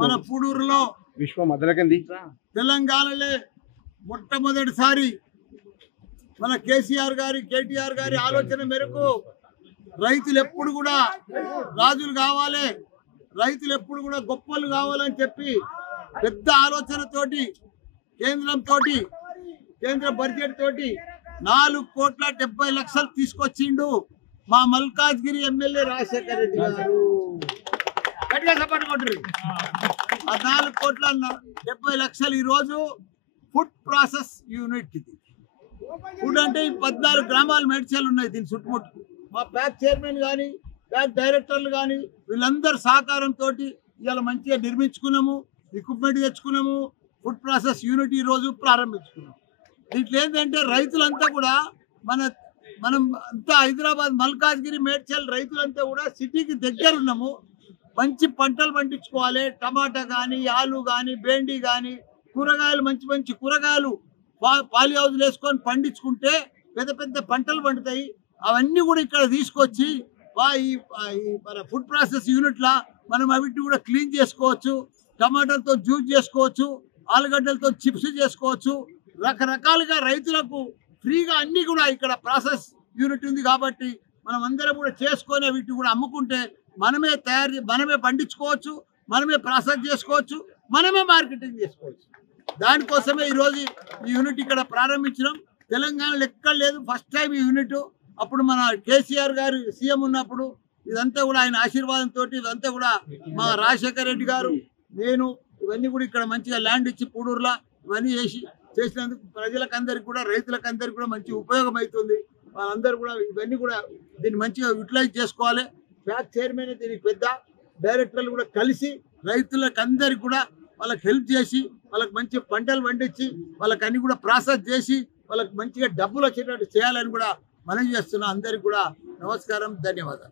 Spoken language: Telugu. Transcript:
మన పూడూరులో విశ్వ మొదలకంది తెలంగాణలో మొట్టమొదటిసారి మన కేసీఆర్ గారి కేటీఆర్ గారి ఆలోచన మేరకు రైతులు ఎప్పుడు కూడా రాజులు కావాలి, రైతులు ఎప్పుడు కూడా గొప్పలు కావాలని చెప్పి పెద్ద ఆలోచనతోటి కేంద్ర బడ్జెట్ తోటి 4,70,00,000 తీసుకొచ్చిండు మా మల్కాజ్గిరి ఎమ్మెల్యే రాజశేఖర్ రెడ్డి గారు. గట్టిగా సపోర్ట్ కొట్టరు. ఆ 4,70,00,000 ఈ రోజు ఫుడ్ ప్రాసెస్ యూనిట్. ఇది ఫుడ్ అంటే 14 గ్రామాలు మేడ్చలు ఉన్నాయి. దీని చుట్టుముట్టు మా ప్యాక్ చైర్మన్ కానీ ప్యాక్ డైరెక్టర్లు కానీ వీళ్ళందరూ సహకారంతో ఇవాళ మంచిగా నిర్మించుకున్నాము, ఎక్విప్మెంట్ తెచ్చుకున్నాము. ఫుడ్ ప్రాసెస్ యూనిట్ ఈ రోజు ప్రారంభించుకున్నాం. దీంట్లో ఏంటంటే రైతులంతా కూడా మనం అంతా హైదరాబాద్ మల్కాజ్గిరి మేడ్చల్ రైతులంతా కూడా సిటీకి దగ్గర ఉన్నాము. మంచి పంటలు పండించుకోవాలి. టమాటా కానీ, ఆలు కానీ, బెండి కానీ, కూరగాయలు మంచి కూరగాయలు పాలి హౌజులు వేసుకొని పండించుకుంటే పెద్ద పెద్ద పంటలు పండుతాయి. అవన్నీ కూడా ఇక్కడ తీసుకొచ్చి మన ఫుడ్ ప్రాసెస్ యూనిట్లా మనం అవిటిని కూడా క్లీన్ చేసుకోవచ్చు. టమాటాలతో జ్యూస్ చేసుకోవచ్చు, ఆలుగడ్డలతో చిప్స్ చేసుకోవచ్చు. రకరకాలుగా రైతులకు ఫ్రీగా అన్నీ కూడా ఇక్కడ ప్రాసెస్ యూనిట్ ఉంది కాబట్టి మనం అందరం కూడా చేసుకొని వీటిని కూడా అమ్ముకుంటే మనమే పండించుకోవచ్చు, మనమే ప్రాసెస్ చేసుకోవచ్చు, మనమే మార్కెటింగ్ చేసుకోవచ్చు. దానికోసమే ఈరోజు ఈ యూనిట్ ఇక్కడ ప్రారంభించడం. తెలంగాణలో ఎక్కడ లేదు, ఫస్ట్ టైం ఈ యూనిట్. అప్పుడు మన కేసీఆర్ గారు సీఎం ఉన్నప్పుడు ఇదంతా కూడా ఆయన ఆశీర్వాదంతో ఇదంతా కూడా మా రాజశేఖర్ రెడ్డి గారు నేను ఇవన్నీ కూడా ఇక్కడ మంచిగా ల్యాండ్ ఇచ్చి పూడూరులో ఇవన్నీ చేసినందుకు ప్రజలకందరికి కూడా రైతులకందరికి కూడా మంచి ఉపయోగం అవుతుంది. వాళ్ళందరూ కూడా ఇవన్నీ కూడా దీన్ని మంచిగా యూటిలైజ్ చేసుకోవాలి. ప్యాక్ చైర్మన్ దీనికి పెద్ద డైరెక్టర్లు కూడా కలిసి రైతులకు అందరికి కూడా వాళ్ళకి హెల్ప్ చేసి వాళ్ళకి మంచి పంటలు పండించి వాళ్ళకి అన్ని కూడా ప్రాసెస్ చేసి వాళ్ళకి మంచిగా డబ్బులు వచ్చేటట్టు చేయాలని కూడా మనం చేస్తున్నాం. అందరికి కూడా నమస్కారం, ధన్యవాదాలు.